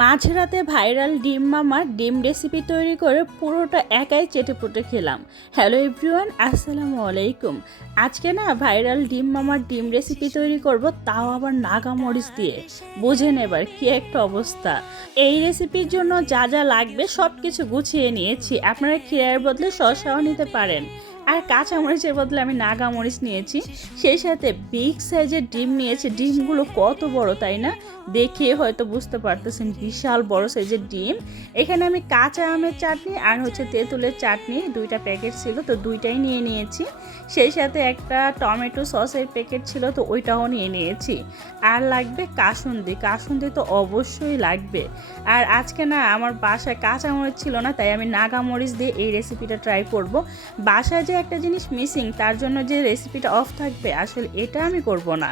মাঝরাতে ভাইরাল ডিম মামার ডিম রেসিপি তৈরি করে পুরোটা একাই চেটে পুটে খেলাম। হ্যালো এভরিওয়ান, আসসালামু আলাইকুম। আজকে না ভাইরাল ডিম মামার ডিম রেসিপি তৈরি করব তাও আবার নাগা মরিচ দিয়ে। বুঝে নেবার কি একটা অবস্থা। এই রেসিপির জন্য যা যা লাগবে সব কিছু গুছিয়ে নিয়েছি। আপনারা ক্ষীরের বদলে শসাও নিতে পারেন। আর কাঁচা মরিচের বদলে আমি নাগা মরিচ নিয়েছি। সেই সাথে বিগ সাইজের ডিম নিয়েছি। ডিমগুলো কত বড়, তাই না? দেখে হয়তো বুঝতে পারতেছেন, বিশাল বড় সাইজের ডিম। এখানে আমি কাঁচা আমের চাটনি আর হচ্ছে তেঁতুলের চাটনি, দুইটা প্যাকেট ছিল, তো দুইটাই নিয়ে নিয়েছি। সেই সাথে একটা টমেটো সসের প্যাকেট ছিল, তো ওইটাও নিয়ে নিয়েছি। আর লাগবে কাসুন্দি। কাসুন্দি তো অবশ্যই লাগবে। আর আজকে না, আমার বাসায় কাঁচা মরিচ ছিল না, তাই আমি নাগা মরিচ দিয়ে এই রেসিপিটা ট্রাই করব। বাসায় যে একটা জিনিস মিসিং তার জন্য যে রেসিপিটা অফ থাকবে, আসলে এটা আমি করব না।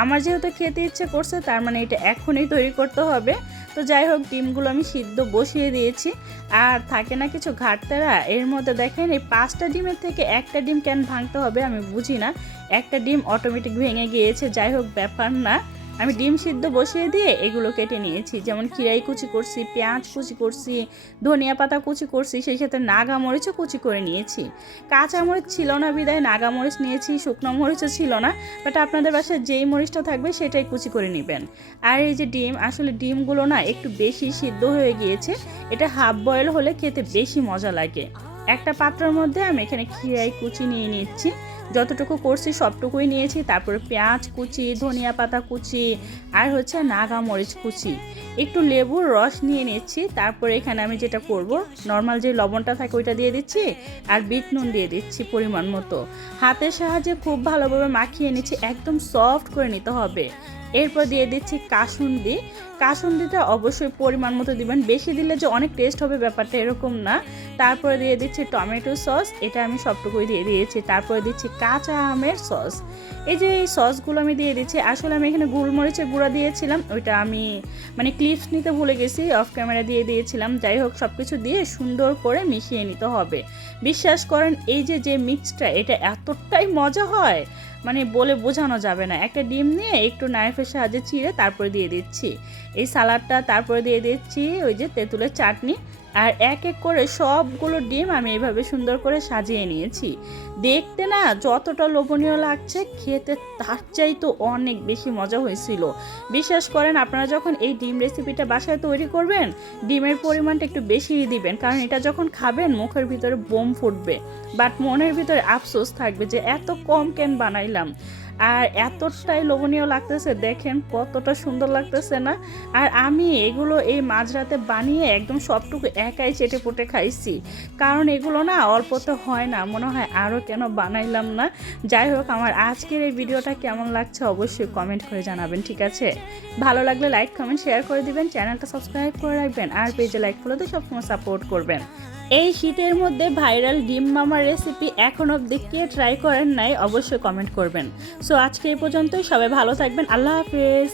আমার যেহেতু খেতে ইচ্ছে করছে, তার মানে এটা এখনই তৈরি করতে হবে। তো যাই হোক, ডিমগুলো আমি সিদ্ধ বসিয়ে দিয়েছি। আর থাকে না কিছু ঘাটতেরা, এর মধ্যে দেখেন এই পাঁচটা ডিমের থেকে একটা ডিম কেন ভাঙতে হবে আমি বুঝি না। একটা ডিম অটোমেটিক ভেঙে গিয়েছে, যাই হোক, ব্যাপার না। আমি ডিম সিদ্ধ বসিয়ে দিয়ে এগুলো কেটে নিয়েছি। যেমন খিরাই কুচি করছি, পেঁয়াজ কুচি করছি, ধনিয়া পাতা কুচি করছি, সেই সাথে নাগা মরিচও কুচি করে নিয়েছি। কাঁচা মরিচ ছিল না বিদায় নাগা মরিচ নিয়েছি, শুকনো মরিচও ছিল না বাট আপনাদের বাসায় যেই মরিচটা থাকবে সেটাই কুচি করে নেবেন। আর এই যে ডিম, আসলে ডিমগুলো না একটু বেশি সিদ্ধ হয়ে গিয়েছে, এটা হাফ বয়েল হলে খেতে বেশি মজা লাগে। একটা পাত্রের মধ্যে আমি এখানে খিরাই কুচি নিয়ে নিচ্ছি। যতটুকু করছি সবটুকুই নিয়েছি, তারপরে পেঁয়াজ কুচি, ধনিয়া পাতা কুচি, আর হচ্ছে নাগা মরিচ কুচি। একটু লেবুর রস নিয়ে নিচ্ছি, তারপরে এখানে আমি যেটা করব নর্মাল যে লবণটা থাকে ওইটা দিয়ে দিচ্ছি, আর বিট নুন দিয়ে দিচ্ছি পরিমাণ মতো। হাতের সাহায্যে খুব ভালোভাবে মাখিয়ে নিচ্ছি, একদম সফট করে নিতে হবে। এরপর দিয়ে দিচ্ছি কাসুন্দি। কাসুন্দিটা অবশ্যই পরিমাণ মতো দিবেন। বেশি দিলে যে অনেক টেস্ট হবে ব্যাপারটা এরকম না। তারপরে দিয়ে দিচ্ছি টমেটো সস এটা আমি সবটুকুই দিয়ে দিয়েছি। তারপরে দিচ্ছি কাঁচা আমের সস এই যে এই সসগুলো আমি দিয়ে দিচ্ছি, আসলে আমি এখানে গোলমরিচের গুঁড়া দিয়েছিলাম। ওইটা আমি মানে ক্লিপস নিতে ভুলে গেছি অফ ক্যামেরা দিয়ে দিয়েছিলাম। যাই হোক সব কিছু দিয়ে সুন্দর করে মিশিয়ে নিতে হবে। বিশ্বাস করেন, এই যে যে মিক্সটা এটা এতটাই মজা হয়। মানে বলে বোঝানো যাবে না। একটা ডিম নিয়ে একটু নাইফের সাহায্যে চিড়ে তারপরে দিয়ে দিচ্ছি। এই সালাডটা তারপরে দিয়ে দিচ্ছি ওই যে তেঁতুলের চাটনি। আর এক এক করে সবগুলো ডিম আমি এভাবে সুন্দর করে সাজিয়ে নিয়েছি। দেখতে না যতটা লোভনীয় লাগছে, খেতে তার চাই তো অনেক বেশি মজা হয়েছিল। বিশ্বাস করেন, আপনারা যখন এই ডিম রেসিপিটা বাসায় তৈরি করবেন, ডিমের পরিমাণটা একটু বেশিই দিবেন, কারণ এটা যখন খাবেন, মুখের ভিতরে বোম ফুটবে। বাট মনের ভিতরে আফসোস থাকবে যে এত কম কেন বানাইলাম। আর এতটাই লোভনীয় লাগতেছে, দেখেন কতটা সুন্দর লাগতেছে না? আর আমি এগুলো এই মাঝরাতে বানিয়ে একদম সবটুকু একাই চেটে পুটে খাইছি। কারণ এগুলো না অল্পতে হয় না, মনে হয় আরও কেন বানাইলাম না? যাই হোক, আমার আজকের এই ভিডিওটা কেমন লাগছে অবশ্যই কমেন্ট করে জানাবেন, ঠিক আছে? ভালো লাগলে লাইক, কমেন্ট, শেয়ার করে দিবেন, চ্যানেলটা সাবস্ক্রাইব করে রাখবেন, আর পেজে লাইক ফলো সবসময় সাপোর্ট করবেন। এই শীতের মধ্যে ভাইরাল ডিম মামার রেসিপি এখন অবধি কে ট্রাই করেন নাই, অবশ্যই কমেন্ট করবেন। সো আজকে এই পর্যন্তই, সবাই ভালো থাকবেন, আল্লাহ হাফেজ।